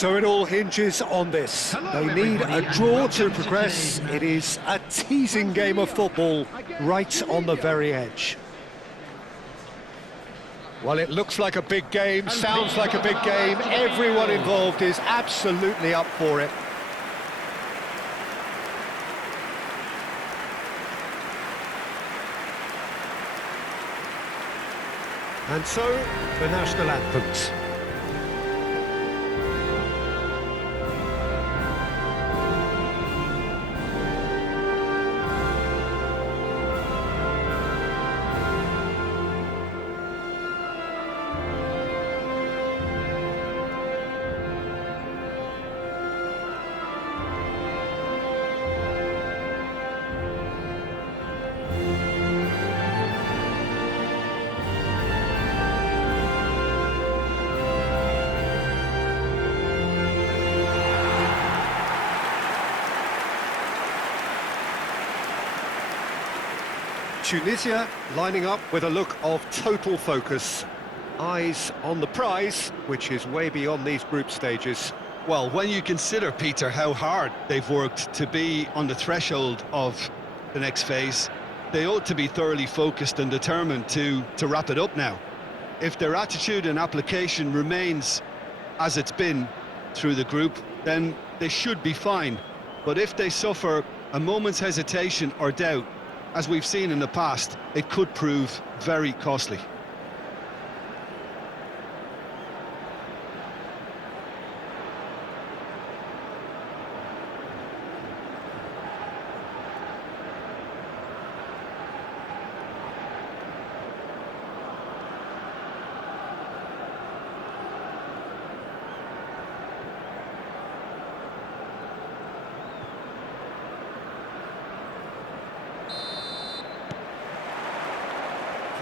So it all hinges on this. They need a draw to progress. It is a teasing game of football right on the very edge. Well, it looks like a big game, sounds like a big game. Everyone involved is absolutely up for it. And so, the national anthems. Tunisia lining up with a look of total focus. Eyes on the prize, which is way beyond these group stages. Well, when you consider, Peter, how hard they've worked to be on the threshold of the next phase, they ought to be thoroughly focused and determined to wrap it up now. If their attitude and application remains as it's been through the group, then they should be fine. But if they suffer a moment's hesitation or doubt, as we've seen in the past, it could prove very costly.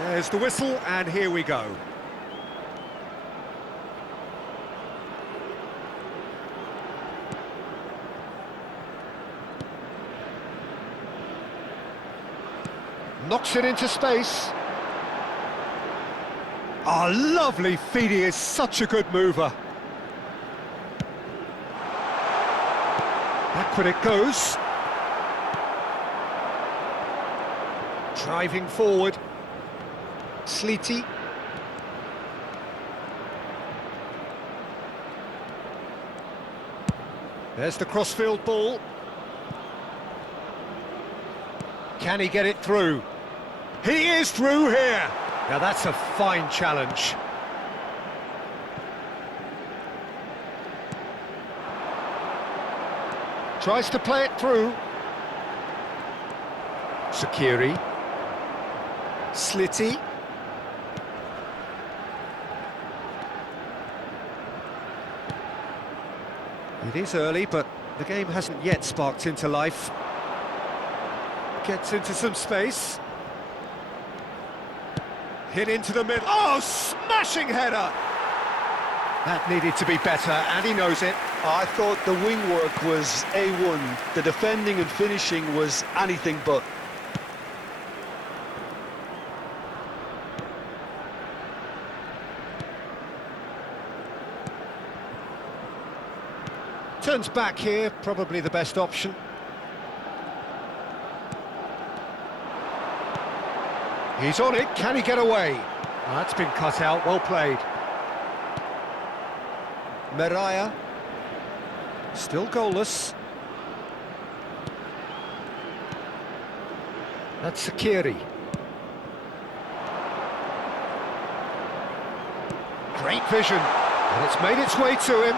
There's the whistle, and here we go. Knocks it into space. Oh, lovely feed, he is such a good mover. Backward it goes. Driving forward. Sleety. There's the crossfield ball. Can he get it through? He is through here! Now that's a fine challenge. Tries to play it through. Sakiri. Slitty. It is early, but the game hasn't yet sparked into life. Gets into some space. Hit into the middle. Oh, smashing header! That needed to be better, and he knows it. I thought the wing work was A1. The defending and finishing was anything but. Turns back here, probably the best option. He's on it, can he get away? Oh, that's been cut out, well played. Meraya. Still goalless. That's Sakiri. Great vision, and it's made its way to him.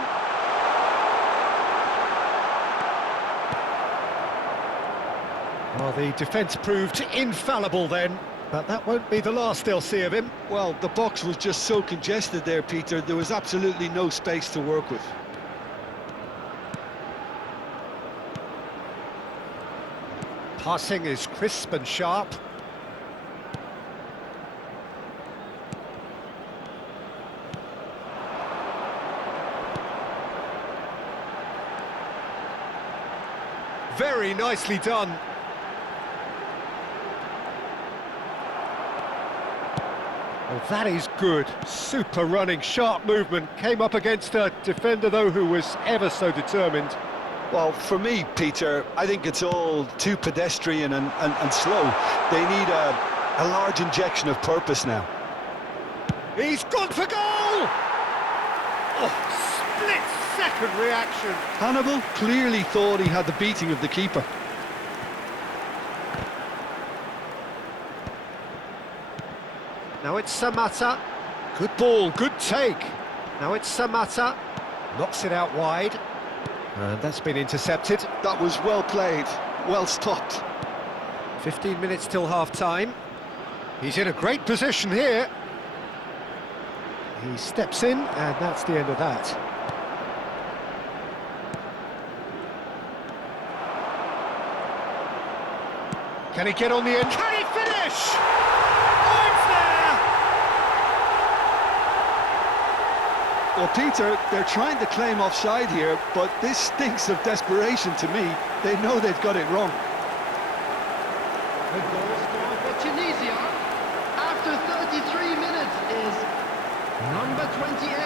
Well, the defence proved infallible then, but that won't be the last they'll see of him. Well, the box was just so congested there, Peter. There was absolutely no space to work with. Passing is crisp and sharp. Very nicely done. Oh, that is good. Super running, sharp movement. Came up against a defender, though, who was ever so determined. Well, for me, Peter, I think it's all too pedestrian and slow. They need a large injection of purpose now. He's gone for goal! Oh, split-second reaction. Hannibal clearly thought he had the beating of the keeper. Now it's Samatta. Good ball, good take. Now it's Samatta. Knocks it out wide. And that's been intercepted. That was well played, well stopped. 15 minutes till half-time. He's in a great position here. He steps in, and that's the end of that. Can he get on the end? Can he finish? Oh, it's there! Well, Peter, they're trying to claim offside here, but this stinks of desperation to me. They know they've got it wrong. The goal scored for Tunisia after 33 minutes is number 28.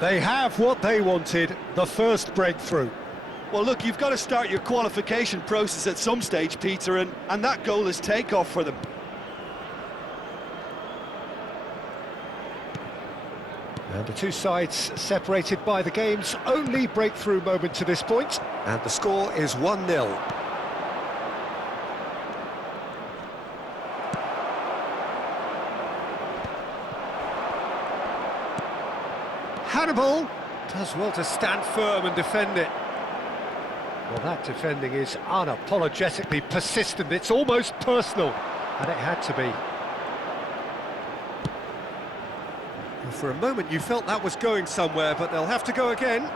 They have what they wanted, the first breakthrough. Well, look, you've got to start your qualification process at some stage, Peter, and that goal is takeoff for them. And the two sides separated by the game's only breakthrough moment to this point. And the score is 1-0. Hannibal does well to stand firm and defend it. Well, that defending is unapologetically persistent. It's almost personal, and it had to be. Well, for a moment you felt that was going somewhere, but they'll have to go again.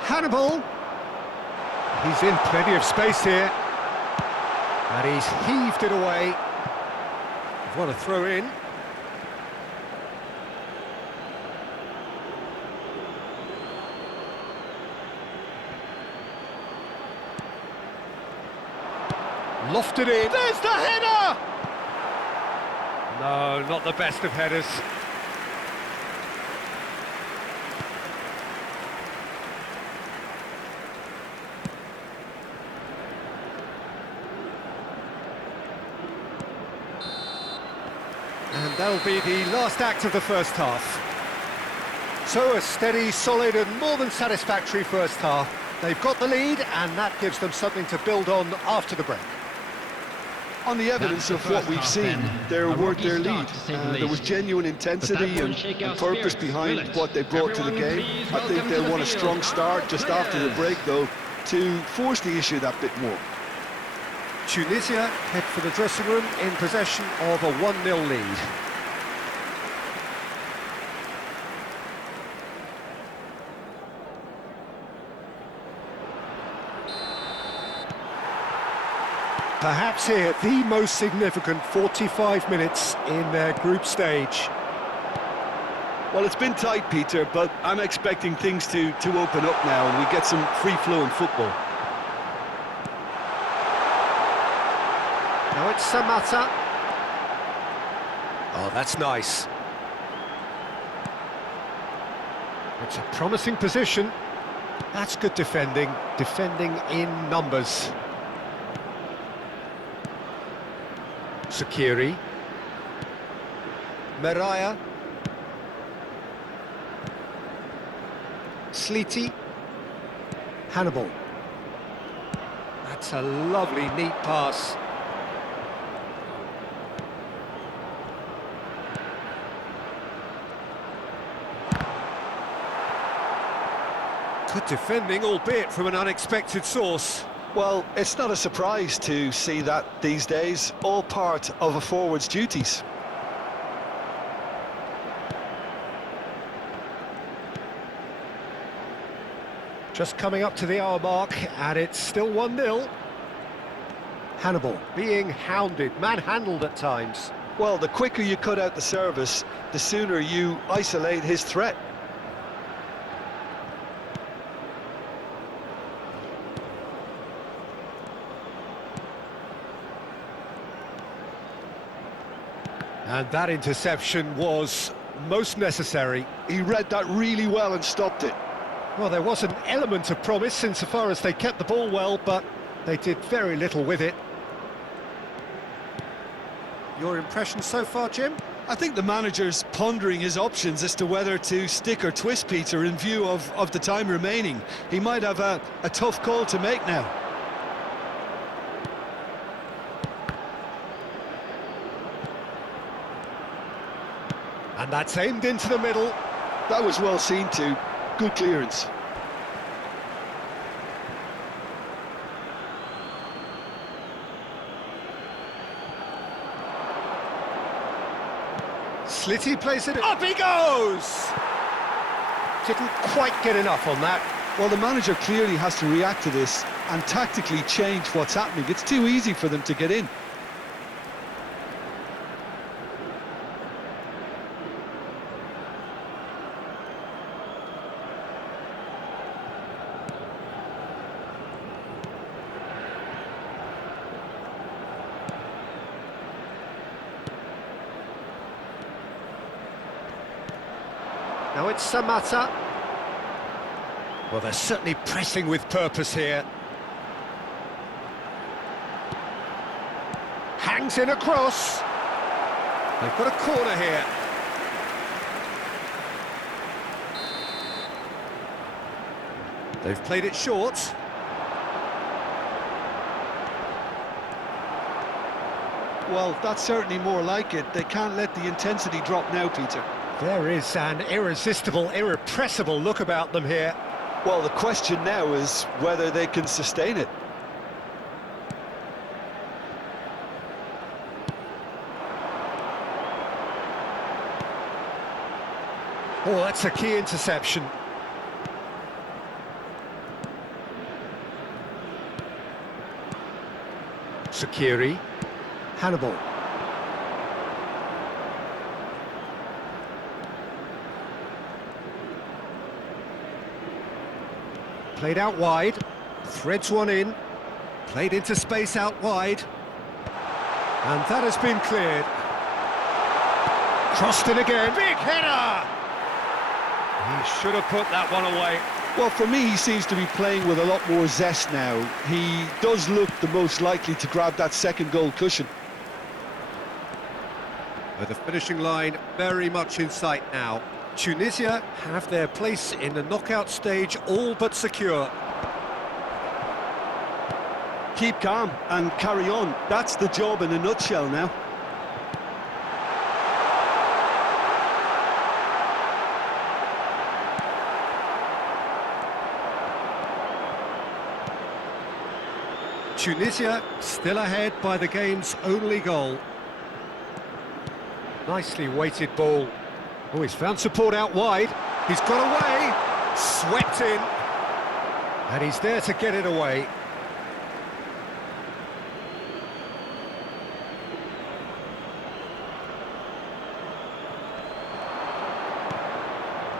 Hannibal. He's in plenty of space here. And he's heaved it away. What a throw in. Lofted in. There's the header! No, not the best of headers. And that'll be the last act of the first half. So a steady, solid and more than satisfactory first half. They've got the lead and that gives them something to build on after the break. On the evidence of what we've seen, they're worth their lead. There was genuine intensity and purpose behind what they brought to the game. I think they'll want a strong start just after the break, though, to force the issue that bit more. Tunisia head for the dressing room in possession of a 1-0 lead. Perhaps here the most significant 45 minutes in their group stage. Well, it's been tight, Peter, but I'm expecting things to open up now and we get some free-flowing football. Now it's Samatta. Oh, that's nice. It's a promising position. That's good defending. Defending in numbers. Sakiri. Meraya. Sleety. Hannibal. That's a lovely, neat pass. Good defending, albeit from an unexpected source. Well, it's not a surprise to see that these days, all part of a forward's duties. Just coming up to the hour mark, and it's still 1-0. Hannibal being hounded, manhandled at times. Well, the quicker you cut out the service, the sooner you isolate his threat. And that interception was most necessary. He read that really well and stopped it. Well, there was an element of promise insofar as they kept the ball well, but they did very little with it. Your impression so far, Jim? I think the manager's pondering his options as to whether to stick or twist Peter in view of the time remaining. He might have a tough call to make now. And that's aimed into the middle. That was well seen too. Good clearance. Slitty plays it, up he goes! Didn't quite get enough on that. Well, the manager clearly has to react to this and tactically change what's happening. It's too easy for them to get in. Now it's Samatta. Well, they're certainly pressing with purpose here. Hangs in a cross. They've got a corner here. They've played it short. Well, that's certainly more like it. They can't let the intensity drop now, Peter. There is an irresistible, irrepressible look about them here. Well, the question now is whether they can sustain it. Oh, that's a key interception. Sakiri. Hannibal. Played out wide, threads one in, played into space out wide, and that has been cleared. Crossed in again, big header! He should have put that one away. Well, for me, he seems to be playing with a lot more zest now. He does look the most likely to grab that second goal cushion. With the finishing line very much in sight now. Tunisia have their place in the knockout stage all but secure. Keep calm and carry on. That's the job in a nutshell now. Tunisia still ahead by the game's only goal. Nicely weighted ball. Oh, he's found support out wide. He's got away. Swept in. And he's there to get it away.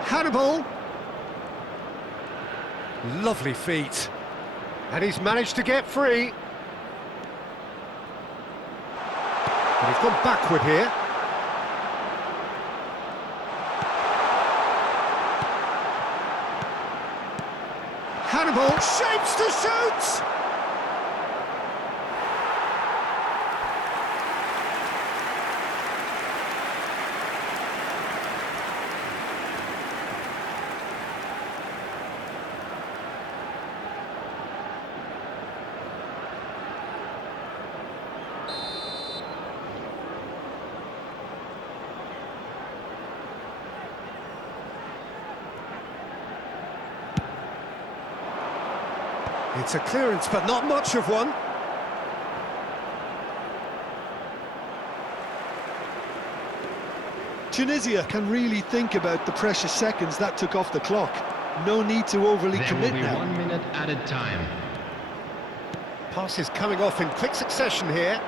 Hannibal. Lovely feet. And he's managed to get free. But he's gone backward here. Hannibal shapes to shoot! It's a clearance, but not much of one. Tunisia can really think about the precious seconds that took off the clock. No need to overly There commit will be now. 1 minute added time. Passes coming off in quick succession here.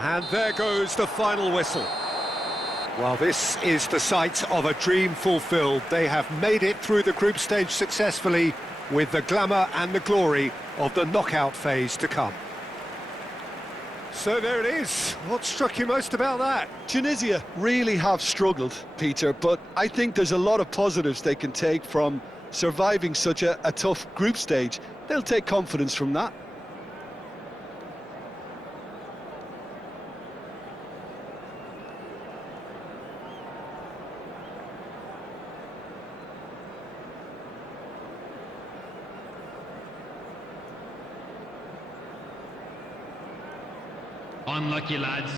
And there goes the final whistle. Well, this is the sight of a dream fulfilled. They have made it through the group stage successfully, with the glamour and the glory of the knockout phase to come. So there it is. What struck you most about that? Tunisia really have struggled, Peter, but I think there's a lot of positives they can take from surviving such a tough group stage. They'll take confidence from that. Unlucky lads.